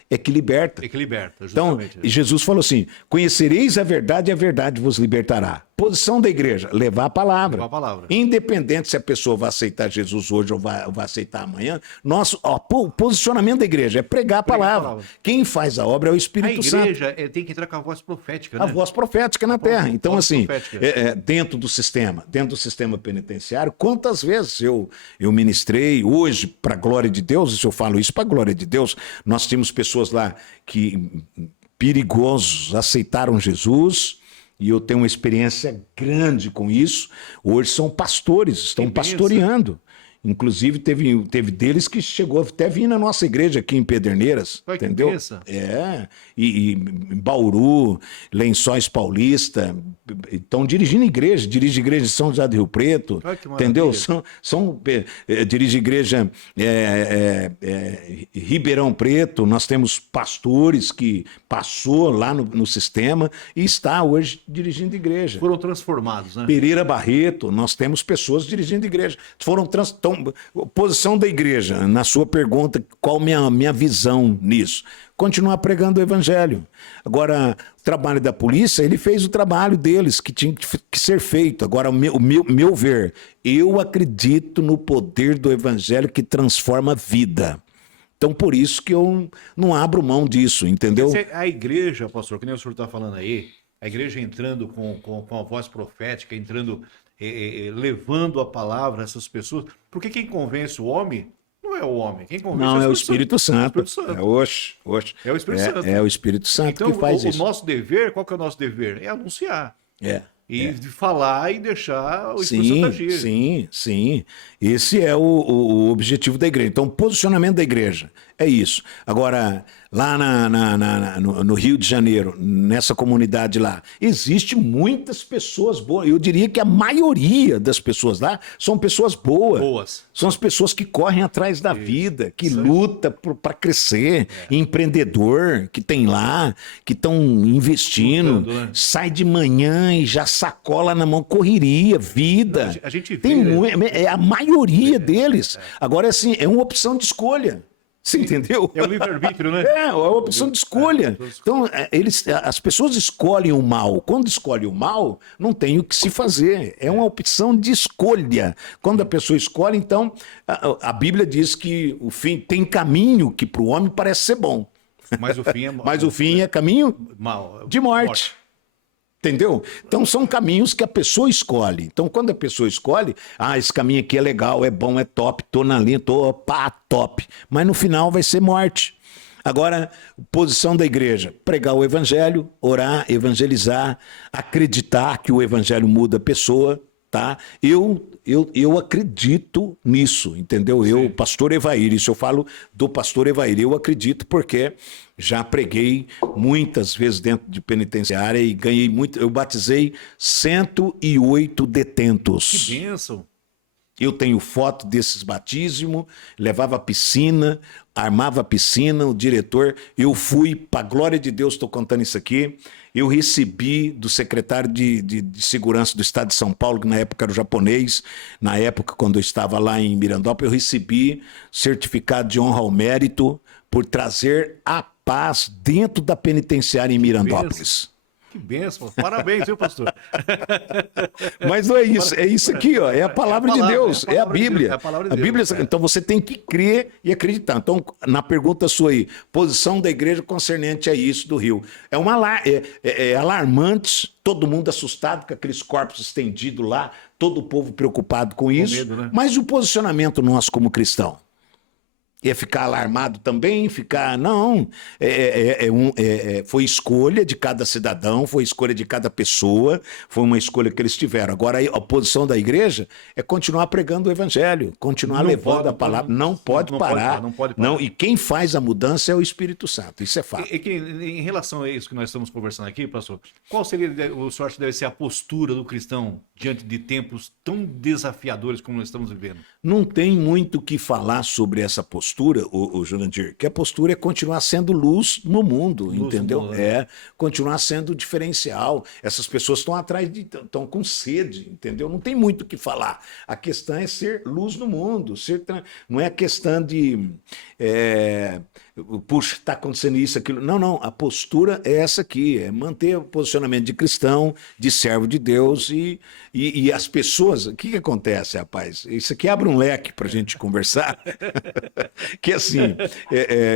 é que liberta. É que liberta, então, justamente. Jesus falou assim, conhecereis a verdade e a verdade vos libertará. Posição da igreja, levar a palavra. Levar a palavra. Independente se a pessoa vai aceitar Jesus hoje ou vai aceitar amanhã, o posicionamento da igreja é pregar a palavra. Quem faz a obra é o Espírito Santo. A igreja tem que entrar com a voz profética, né? A voz profética na terra. Então, assim, dentro do sistema penitenciário, quantas vezes eu ministrei, hoje, para a glória de Deus, e se eu falo isso para a glória de Deus, nós tínhamos pessoas lá que, perigosos, aceitaram Jesus, e eu tenho uma experiência grande com isso. Hoje são pastores, estão pastoreando. Inclusive, teve deles que chegou até vir na nossa igreja aqui em Pederneiras, entendeu? E em Bauru, Lençóis Paulista, estão dirigindo igreja, dirige igreja de São José do Rio Preto, entendeu? Dirige igreja Ribeirão Preto, nós temos pastores que passou lá no sistema e está hoje dirigindo igreja. Foram transformados, né? Pereira Barreto, nós temos pessoas dirigindo igreja. Posição da igreja, na sua pergunta, qual minha visão nisso? Continuar pregando o evangelho. Agora, o trabalho da polícia, ele fez o trabalho deles, que tinha que ser feito. Agora, o meu ver, eu acredito no poder do evangelho que transforma a vida. Então, por isso que eu não abro mão disso, entendeu? A igreja, pastor, que nem o senhor está falando aí, a igreja entrando com a voz profética, entrando... levando a palavra a essas pessoas, porque quem convence o homem não é o homem, quem convence é o Espírito Santo. É o Espírito Santo. É o Espírito Santo então, que faz isso. O nosso dever, qual que é o nosso dever? É anunciar. E de falar e deixar o Espírito Sim, Santo agir. sim, sim. Esse é o objetivo da igreja. Então, o posicionamento da igreja é isso. Agora, lá no Rio de Janeiro, nessa comunidade lá, existe muitas pessoas boas. Eu diria que a maioria das pessoas lá são pessoas boas. Boas. São as pessoas que correm atrás da vida, que luta para crescer, empreendedor, que tem lá, que estão investindo, Lutando, né? sai de manhã e já sacola na mão, correria, vida. A gente vê, Tem né? é a maioria deles. Agora, assim, é uma opção de escolha. Você entendeu? É o livre-arbítrio, né? É uma opção de escolha. Então, as pessoas escolhem o mal. Quando escolhem o mal, não tem o que se fazer. É uma opção de escolha. Quando a pessoa escolhe, então, a Bíblia diz que o fim tem caminho que para o homem parece ser bom. Mas o fim é Mas o fim é caminho mal. de morte. Entendeu? Então são caminhos que a pessoa escolhe. Então quando a pessoa escolhe, esse caminho aqui é legal, é bom, é top, tô na linha, tô top. Mas no final vai ser morte. Agora, posição da igreja: pregar o evangelho, orar, evangelizar, acreditar que o evangelho muda a pessoa, tá? Eu acredito nisso, entendeu? Eu, pastor Evair, isso eu falo do pastor Evair, eu acredito porque já preguei muitas vezes dentro de penitenciária e ganhei muito, eu batizei 108 detentos. Que bênção. Eu tenho foto desses batismos, levava a piscina, armava a piscina, o diretor, eu fui, para a glória de Deus, estou contando isso aqui, eu recebi do secretário de Segurança do Estado de São Paulo, que na época era o japonês, na época quando eu estava lá em Mirandópolis, eu recebi certificado de honra ao mérito por trazer a paz dentro da penitenciária em Mirandópolis. Que bênção. Parabéns, viu, pastor? Mas não é isso, é isso aqui, ó, é a palavra de Deus, é a Bíblia. É a palavra de A Bíblia, Deus. então você tem que crer e acreditar. Então, na pergunta sua aí, posição da igreja concernente a isso do Rio. É alarmante, todo mundo assustado com aqueles corpos estendidos lá, todo o povo preocupado com isso. medo, né? Mas e o posicionamento nosso como cristão? É ficar alarmado também, não, foi escolha de cada cidadão, foi escolha de cada pessoa, foi uma escolha que eles tiveram. Agora a posição da igreja é continuar pregando o evangelho, continuar levando a palavra, não pode parar. Não, e quem faz a mudança é o Espírito Santo, isso é fato. E em relação a isso que nós estamos conversando aqui, pastor, qual seria, o senhor acha que deve ser a postura do cristão diante de tempos tão desafiadores como nós estamos vivendo? Não tem muito o que falar sobre essa postura, o Jurandir, que a postura é continuar sendo luz no mundo, entendeu? No mundo, né? Continuar sendo diferencial. Essas pessoas estão atrás estão com sede, entendeu? Não tem muito o que falar. A questão é ser luz no mundo, não é a questão de puxa, está acontecendo isso, aquilo. Não, a postura é essa aqui, é manter o posicionamento de cristão, de servo de Deus e as pessoas, o que acontece, rapaz? Isso aqui abre um leque para a gente conversar, que assim,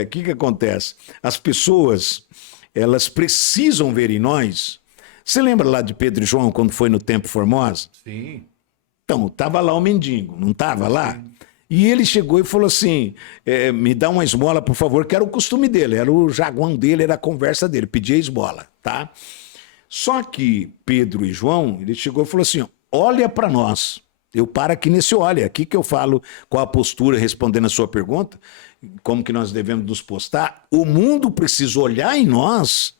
o que acontece? As pessoas, elas precisam ver em nós. Você lembra lá de Pedro e João, quando foi no Templo Formosa? Sim. Então, estava lá o mendigo, não estava lá? E ele chegou e falou assim, me dá uma esmola, por favor, que era o costume dele, era o jaguão dele, era a conversa dele, pedia esmola, tá? Só que Pedro e João, ele chegou e falou assim, olha para nós. Eu paro aqui nesse olha, aqui que eu falo qual a postura, respondendo a sua pergunta, como que nós devemos nos postar. O mundo precisa olhar em nós,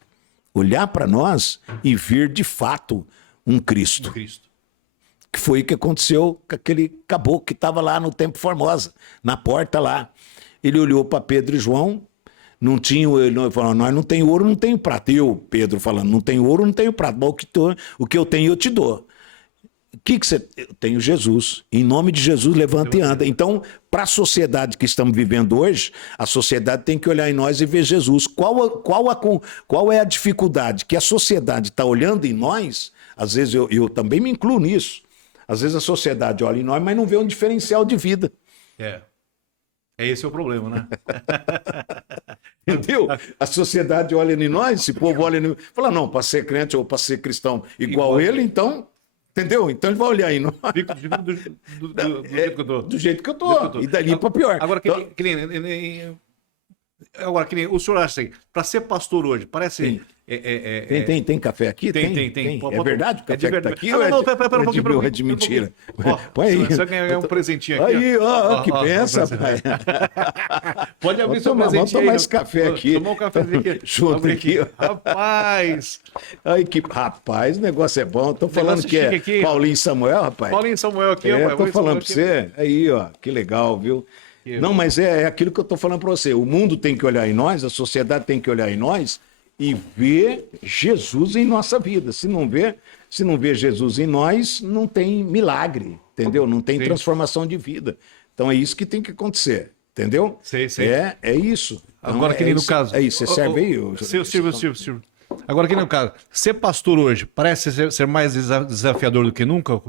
olhar para nós e ver de fato um Cristo. Que foi o que aconteceu com aquele caboclo que estava lá no Templo Formosa, na porta lá. Ele olhou para Pedro e João, não tinha, ele falou, nós não tem ouro, não tenho prata. Eu, Pedro, falando, não tenho ouro, não tenho prata, mas o que eu tenho eu te dou. O que você... Eu tenho Jesus. Em nome de Jesus, levanta e anda. Então, para a sociedade que estamos vivendo hoje, a sociedade tem que olhar em nós e ver Jesus. Qual é a dificuldade? Que a sociedade está olhando em nós, às vezes eu também me incluo nisso. Às vezes a sociedade olha em nós, mas não vê um diferencial de vida. Esse é o problema, né? Entendeu? A sociedade olha em nós, esse povo olha em nós, fala, não, para ser crente ou para ser cristão igual ele, então... Entendeu? Então ele vai olhar aí. Fico do jeito que eu tô. Do jeito que eu tô. E dali para pior. Agora, que nem o senhor acha assim, para ser pastor hoje, parece Tem café aqui? Tem. É verdade? O café de que tá verdade. aqui? Não, pera um pouquinho. É de mentira. Ó, Põe aí. Você vai ganhar um presentinho aqui. Aí, ó, que pensa, um pai. Pode abrir Vamos seu tomar presentinho mais aí. café aqui. Tomar um cafezinho aqui. Junto Abre aqui, ó. Rapaz! Aí, rapaz, o negócio é bom. Tô falando que é chique aqui. Paulinho Samuel, rapaz. Paulinho Samuel aqui, É, rapaz. tô falando pra você. Aí, ó, que legal, viu? Não, mas é aquilo que eu tô falando pra você. O mundo tem que olhar em nós, a sociedade tem que olhar em nós e ver Jesus em nossa vida. Se não vê Jesus em nós, não tem milagre, entendeu? Não tem transformação de vida. Então é isso que tem que acontecer, entendeu? Sei. É isso. Então, Agora, que nem no caso. É isso, você serve aí? Silvio. Agora, que nem no caso. Ser pastor hoje parece ser mais desafiador do que nunca? O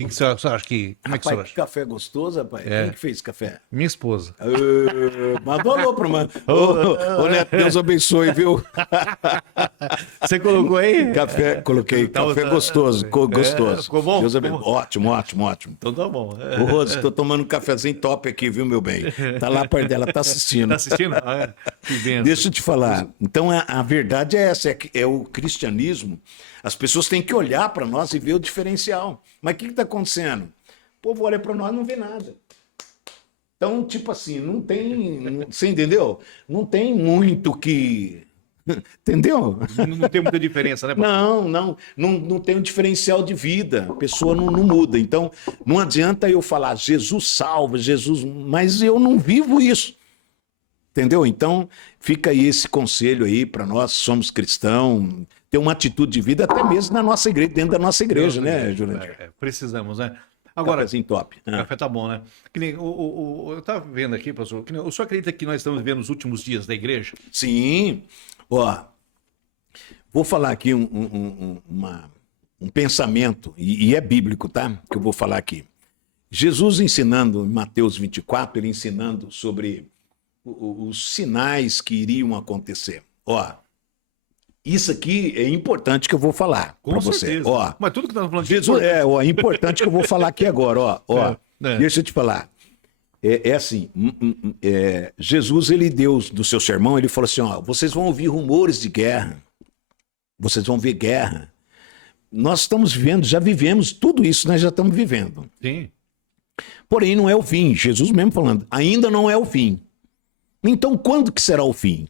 que você acha que. Como é que você Rapaz, acha? que café gostoso, rapaz. Quem que fez café? Minha esposa. Mandou alô pro mano. Ô, Neto, Deus abençoe, viu? Você colocou aí? Café, coloquei. Café gostoso, gostoso. Ficou bom? Deus abençoe. Ótimo. Então tá bom. Ô, Rose, tô tomando um cafezinho top aqui, viu, meu bem? Tá lá perto dela, tá assistindo. Tá assistindo? Que benção. Deixa eu te falar. Então, a verdade é essa, é o cristianismo. As pessoas têm que olhar para nós e ver o diferencial. Mas o que está acontecendo? O povo olha para nós e não vê nada. Então, tipo assim, não tem... Você entendeu? Não tem muito que... Entendeu? Não tem muita diferença, né? Não tem um diferencial de vida. A pessoa não muda. Então, não adianta eu falar Jesus salva, Jesus... Mas eu não vivo isso. Entendeu? Então, fica aí esse conselho aí para nós, somos cristãos, ter uma atitude de vida até mesmo na nossa igreja, dentro da nossa igreja, né, Jurandir? Precisamos, né? Agora, cafézinho top. O café tá bom, né? Que nem, eu estava vendo aqui, pastor, que nem, o senhor acredita que nós estamos vivendo os últimos dias da igreja? Sim. Ó, vou falar aqui um pensamento, e é bíblico, tá? Que eu vou falar aqui. Jesus ensinando em Mateus 24, ele ensinando sobre os sinais que iriam acontecer. Ó, isso aqui é importante que eu vou falar para você. Ó, mas tudo que nós falando Jesus, é importante que eu vou falar aqui agora. Ó, deixa eu te falar. É assim, Jesus, ele deu do seu sermão, ele falou assim, ó, vocês vão ouvir rumores de guerra, vocês vão ver guerra. Nós estamos vivendo, já vivemos tudo isso, nós já estamos vivendo. Sim. Porém, não é o fim. Jesus mesmo falando, ainda não é o fim. Então, quando que será o fim?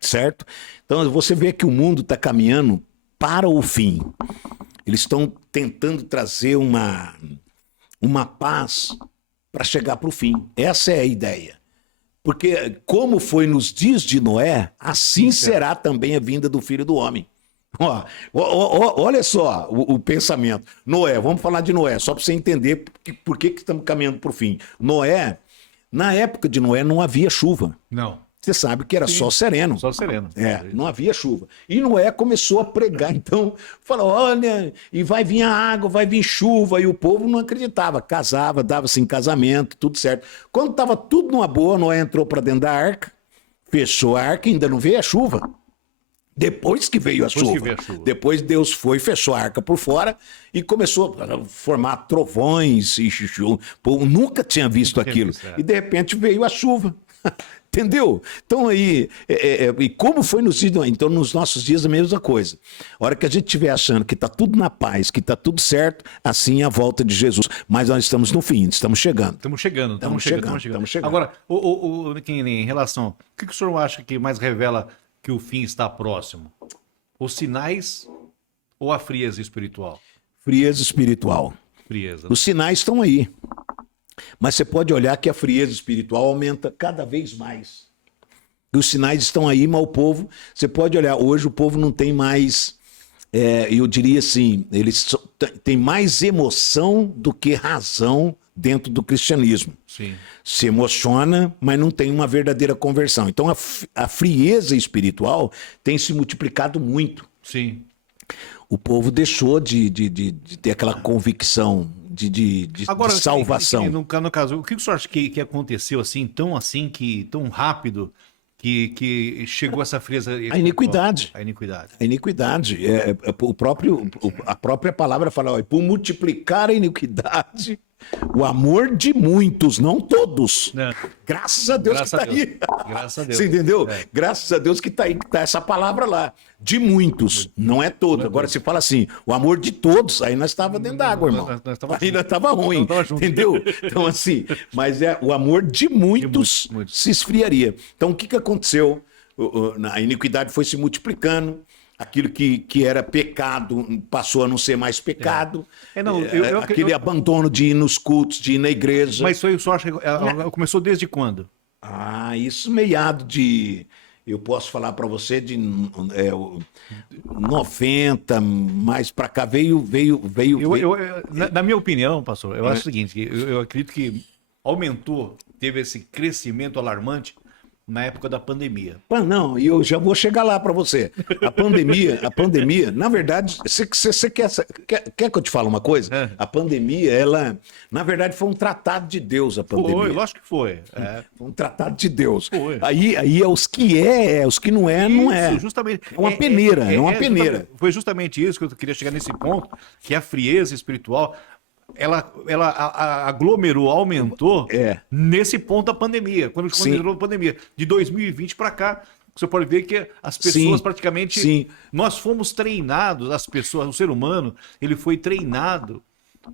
Certo? Então, você vê que o mundo está caminhando para o fim. Eles estão tentando trazer uma paz para chegar para o fim. Essa é a ideia. Porque como foi nos dias de Noé, assim será também a vinda do Filho do Homem. Olha só o pensamento. Noé, vamos falar de Noé, só para você entender por que estamos caminhando para o fim. Noé, na época de Noé não havia chuva. Não. Você sabe que era só sereno. Só sereno. Não havia chuva. E Noé começou a pregar, então, falou, olha, e vai vir a água, vai vir chuva, e o povo não acreditava, casava, dava-se em casamento, tudo certo. Quando estava tudo numa boa, Noé entrou para dentro da arca, fechou a arca e ainda não veio a chuva. Depois que veio a chuva. Depois Deus foi, fechou a arca por fora e começou a formar trovões. O povo nunca tinha visto aquilo. E de repente veio a chuva. Entendeu? Então aí, e como foi nos dias, então nos nossos dias a mesma coisa. A hora que a gente estiver achando que está tudo na paz, que está tudo certo, assim é a volta de Jesus. Mas nós estamos no fim, estamos chegando. Estamos chegando. Agora, em relação, o que o senhor acha que mais revela que o fim está próximo? Os sinais ou a frieza espiritual? Frieza espiritual. Frieza. Os sinais estão aí. Mas você pode olhar que a frieza espiritual aumenta cada vez mais. Os sinais estão aí, mas o povo... Você pode olhar, hoje o povo não tem mais... eu diria assim, eles têm mais emoção do que razão dentro do cristianismo. Sim. Se emociona, mas não tem uma verdadeira conversão. Então a frieza espiritual tem se multiplicado muito. Sim. O povo deixou de ter aquela convicção de Agora, salvação. No caso, o que o senhor acha que aconteceu tão rápido, que chegou essa frieza? A iniquidade. A iniquidade. A iniquidade. A própria palavra fala, ó, por multiplicar a iniquidade, O amor de muitos, não todos. Não. Graças a Deus Graças que a tá Deus. aí. Graças a Deus. Você entendeu? É. Graças a Deus que tá aí, que tá essa palavra lá. De muitos, não é todo. Agora, se fala assim, o amor de todos, aí nós estávamos dentro da água, irmão. Nós tava Aí junto. nós estava ruim, Nós tava junto. entendeu? Então, assim, mas o amor de muitos muitos. se esfriaria. Então, o que aconteceu? A iniquidade foi se multiplicando. Aquilo que era pecado passou a não ser mais pecado. Não, Aquele abandono de ir nos cultos, de ir na igreja. Mas isso aí, só acho que começou desde quando? Isso meado de... Eu posso falar para você de 90, mais para cá veio. Na minha opinião, pastor, eu acho o seguinte, que eu acredito que aumentou, teve esse crescimento alarmante na época da pandemia. Não, e eu já vou chegar lá para você. A pandemia, na verdade, você quer que eu te fale uma coisa? É. A pandemia, ela, na verdade, foi um tratado de Deus, a pandemia. Foi, lógico que foi. Foi um tratado de Deus. Foi. Aí é os que os que não não é. Isso, justamente. É uma peneira, é uma peneira. Foi justamente isso que eu queria chegar nesse ponto, que a frieza espiritual, ela aglomerou, aumentou nesse ponto da pandemia, quando entrou a pandemia. De 2020 para cá, você pode ver que as pessoas praticamente... Sim. Nós fomos treinados, as pessoas, o ser humano, ele foi treinado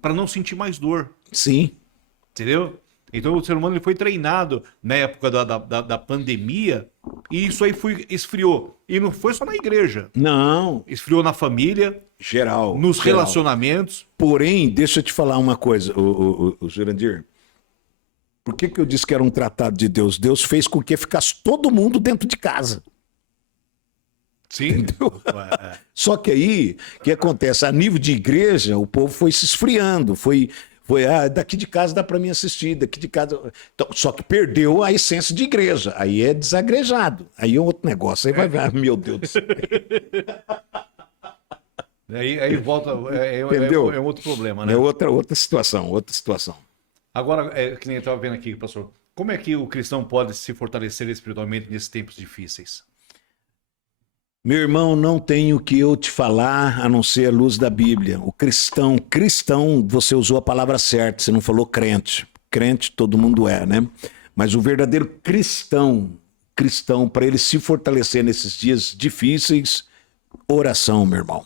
para não sentir mais dor. Sim. Entendeu? Então o ser humano ele foi treinado na época da pandemia e isso aí esfriou. E não foi só na igreja. Não. Esfriou na família, Geral. nos geral. relacionamentos. Porém, deixa eu te falar uma coisa, o Jurandir. Por que eu disse que era um tratado de Deus? Deus fez com que ficasse todo mundo dentro de casa. Sim. Entendeu? Só que aí, o que acontece? A nível de igreja, o povo foi se esfriando, foi daqui de casa dá para mim assistir, daqui de casa... Então, só que perdeu a essência de igreja, aí é desagrejado, aí é outro negócio, aí vai ver, meu Deus do céu. Aí volta, Entendeu? é um outro problema, né? É outra situação. Agora, que nem eu estava vendo aqui, pastor, como é que o cristão pode se fortalecer espiritualmente nesses tempos difíceis? Meu irmão, não tenho o que eu te falar a não ser a luz da Bíblia. O cristão, você usou a palavra certa, você não falou crente. Crente todo mundo é, né? Mas o verdadeiro cristão, para ele se fortalecer nesses dias difíceis, oração, meu irmão.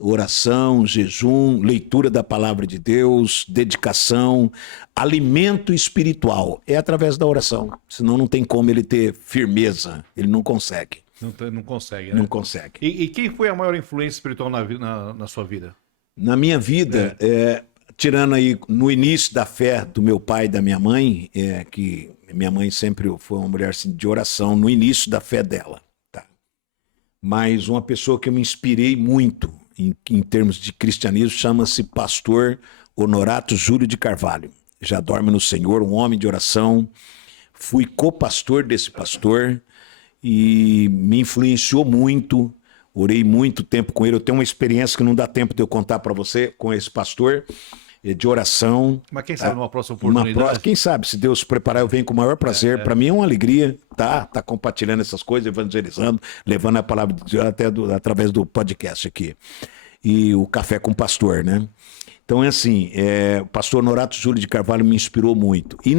Oração, jejum, leitura da palavra de Deus, dedicação, alimento espiritual. É através da oração. Senão não tem como ele ter firmeza, ele não consegue. Não consegue, né? Não consegue. E quem foi a maior influência espiritual na sua vida? Na minha vida, tirando aí no início da fé do meu pai e da minha mãe, que minha mãe sempre foi uma mulher assim, de oração, no início da fé dela. Tá? Mas uma pessoa que eu me inspirei muito em termos de cristianismo chama-se pastor Honorato Júlio de Carvalho. Já dorme no Senhor, um homem de oração. Fui co-pastor desse pastor e me influenciou muito, orei muito tempo com ele. Eu tenho uma experiência que não dá tempo de eu contar para você com esse pastor, de oração. Mas quem sabe numa próxima oportunidade? Quem sabe, se Deus preparar, eu venho com o maior prazer. Para mim é uma alegria tá compartilhando essas coisas, evangelizando, levando a palavra de Deus através do podcast aqui. E o Café com o Pastor, né? Então é assim, o pastor Honorato Júlio de Carvalho me inspirou muito. E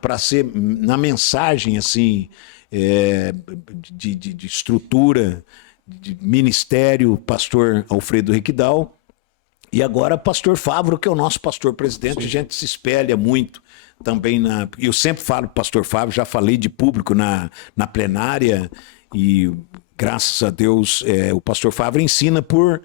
para ser na mensagem assim, de estrutura, de ministério, pastor Alfredo Riquidal, e agora pastor Fávaro, que é o nosso pastor presidente. Sim. A gente se espelha muito também eu sempre falo pastor Fávaro, já falei de público na plenária, e graças a Deus o pastor Fávaro ensina por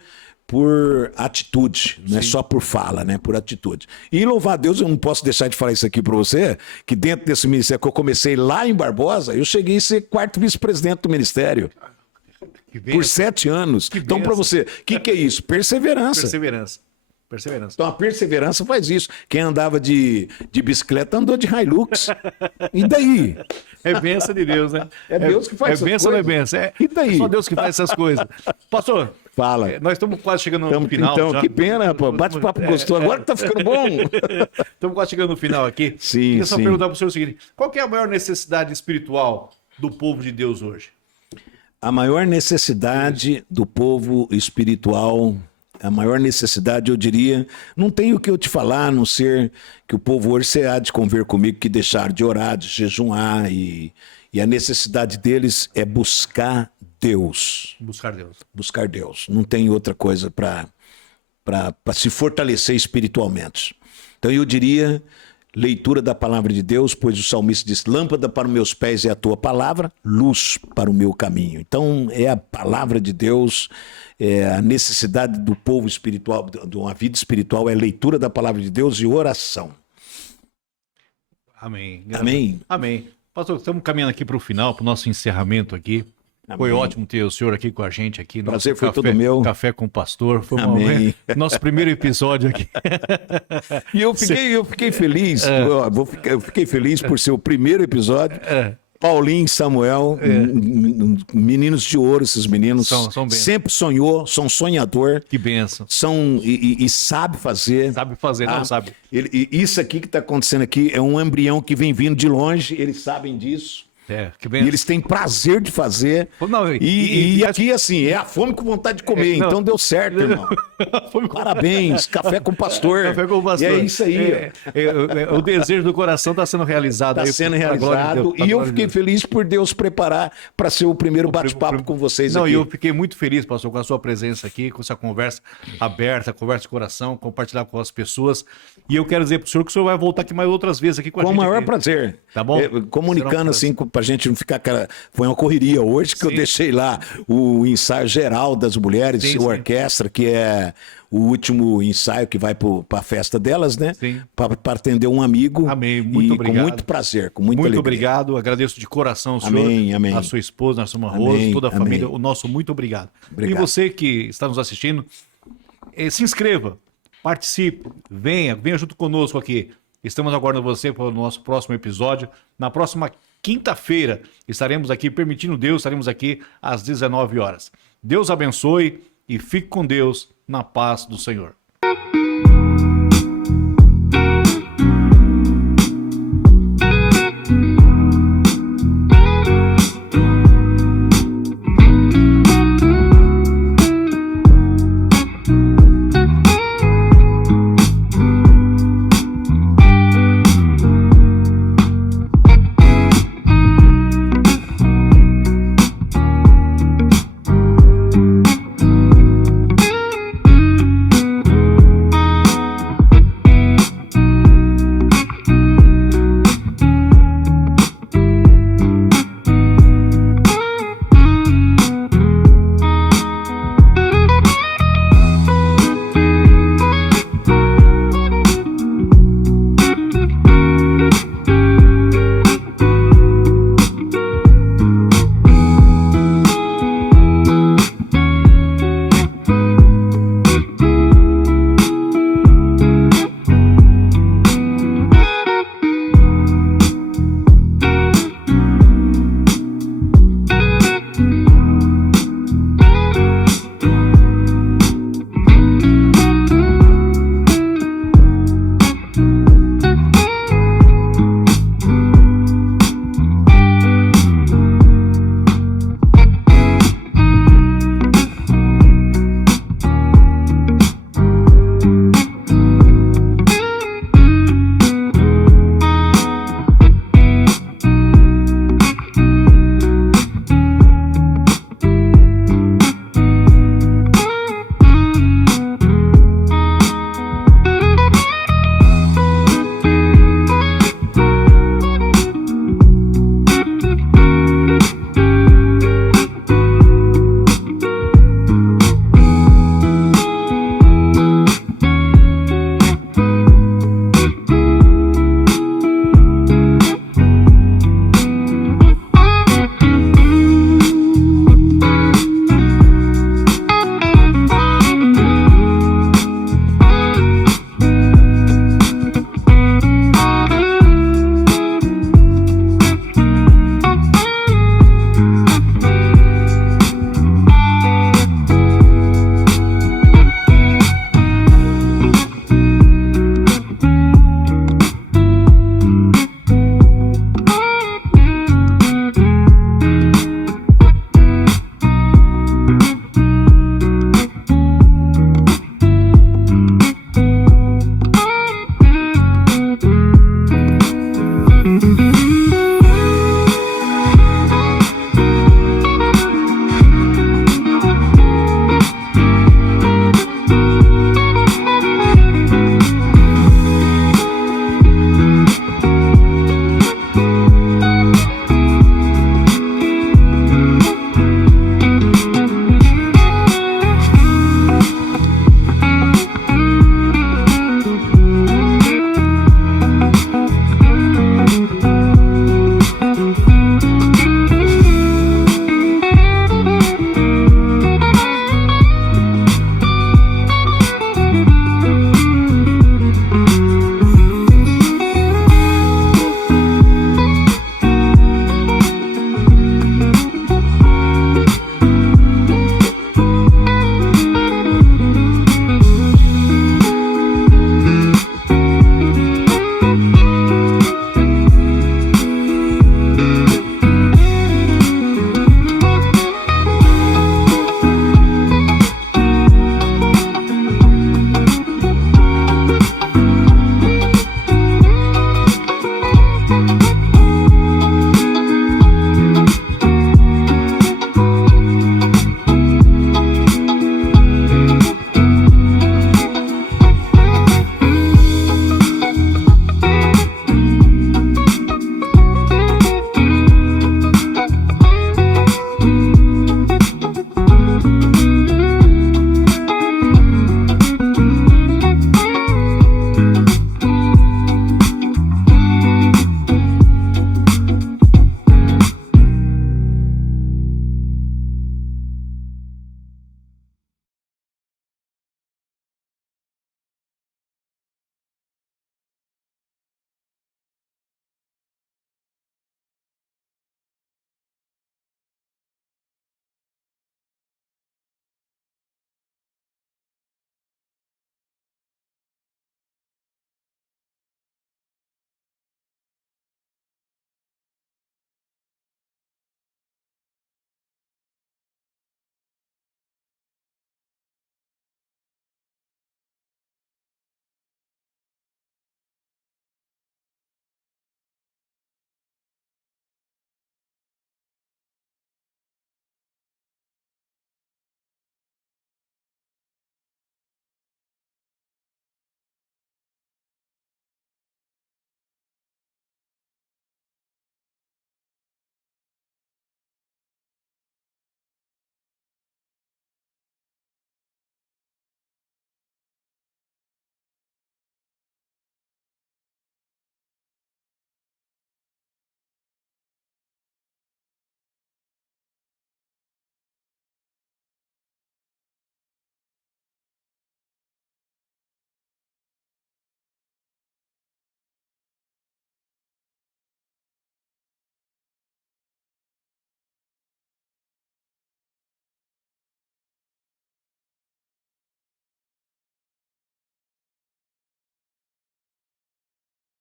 atitude, não é só por fala, né? Por atitude. E louvar a Deus, eu não posso deixar de falar isso aqui para você, que dentro desse ministério que eu comecei lá em Barbosa, eu cheguei a ser quarto vice-presidente do ministério. Por 7 anos. Então, para você, o que é isso? Perseverança. Então, a perseverança faz isso. Quem andava de bicicleta andou de Hilux. E daí? É bênção de Deus, né? É Deus que faz essas coisas. É bênção. E daí? É só Deus que faz essas coisas. Pastor, fala. Nós estamos quase chegando no final. Então, já. Que pena, pô. Bate-papo gostoso. Agora que tá ficando bom. Estamos quase chegando no final aqui. Sim, queria só perguntar para o senhor o seguinte: qual que é a maior necessidade espiritual do povo de Deus hoje? A maior necessidade do povo espiritual A maior necessidade, eu diria, não tem o que eu te falar, a não ser que o povo hoje se há de conver comigo, que deixaram de orar, de jejuar, e a necessidade deles é buscar Deus. Buscar Deus. Buscar Deus. Não tem outra coisa para se fortalecer espiritualmente. Então eu diria, leitura da palavra de Deus, pois o salmista diz, lâmpada para os meus pés é a tua palavra, luz para o meu caminho. Então é a palavra de Deus, é a necessidade do povo espiritual, de uma vida espiritual, é leitura da palavra de Deus e oração. Amém. Amém. Amém. Pastor, estamos caminhando aqui para o final, para o nosso encerramento aqui. Amém. Foi ótimo ter o senhor aqui com a gente aqui. Prazer foi todo meu. Café com o pastor. Foi Amém. Nosso primeiro episódio aqui. E eu fiquei feliz, eu fiquei feliz por ser o primeiro episódio. Paulinho e Samuel, meninos de ouro, esses meninos. São sempre sonhou, são sonhador. Que bênção. E sabe fazer. Sabe fazer, não sabe. Isso aqui que está acontecendo aqui é um embrião que vem vindo de longe, eles sabem disso. Que E eles têm prazer de fazer. Não, e aqui, assim, é a fome com vontade de comer. Então deu certo, irmão. Parabéns, café com o pastor. Café com o pastor. E é isso aí. O desejo do coração está sendo realizado. Está sendo realizado. E eu fiquei feliz por Deus preparar para ser o primeiro bate-papo com vocês aqui. E eu fiquei muito feliz, pastor, com a sua presença aqui, com essa conversa aberta, conversa de coração, compartilhar com as pessoas. E eu quero dizer para o senhor que o senhor vai voltar aqui mais outras vezes aqui com a gente. Com o maior aqui. Prazer. Tá bom? Comunicando assim, pra gente não ficar... Foi uma correria hoje que eu deixei lá o ensaio geral das mulheres, orquestra, que é o último ensaio que vai para a festa delas, né? Para atender um amigo. Amém. Muito obrigado. Com muito prazer, com muita alegria. Muito obrigado. Agradeço de coração o senhor, amém. a sua esposa, a sua Rose, toda a família. O nosso muito obrigado. E você que está nos assistindo, se inscreva, participe, venha junto conosco aqui. Estamos aguardando você para o nosso próximo episódio. Na próxima quinta-feira estaremos aqui, permitindo Deus, estaremos aqui às 19 horas. Deus abençoe e fique com Deus na paz do Senhor.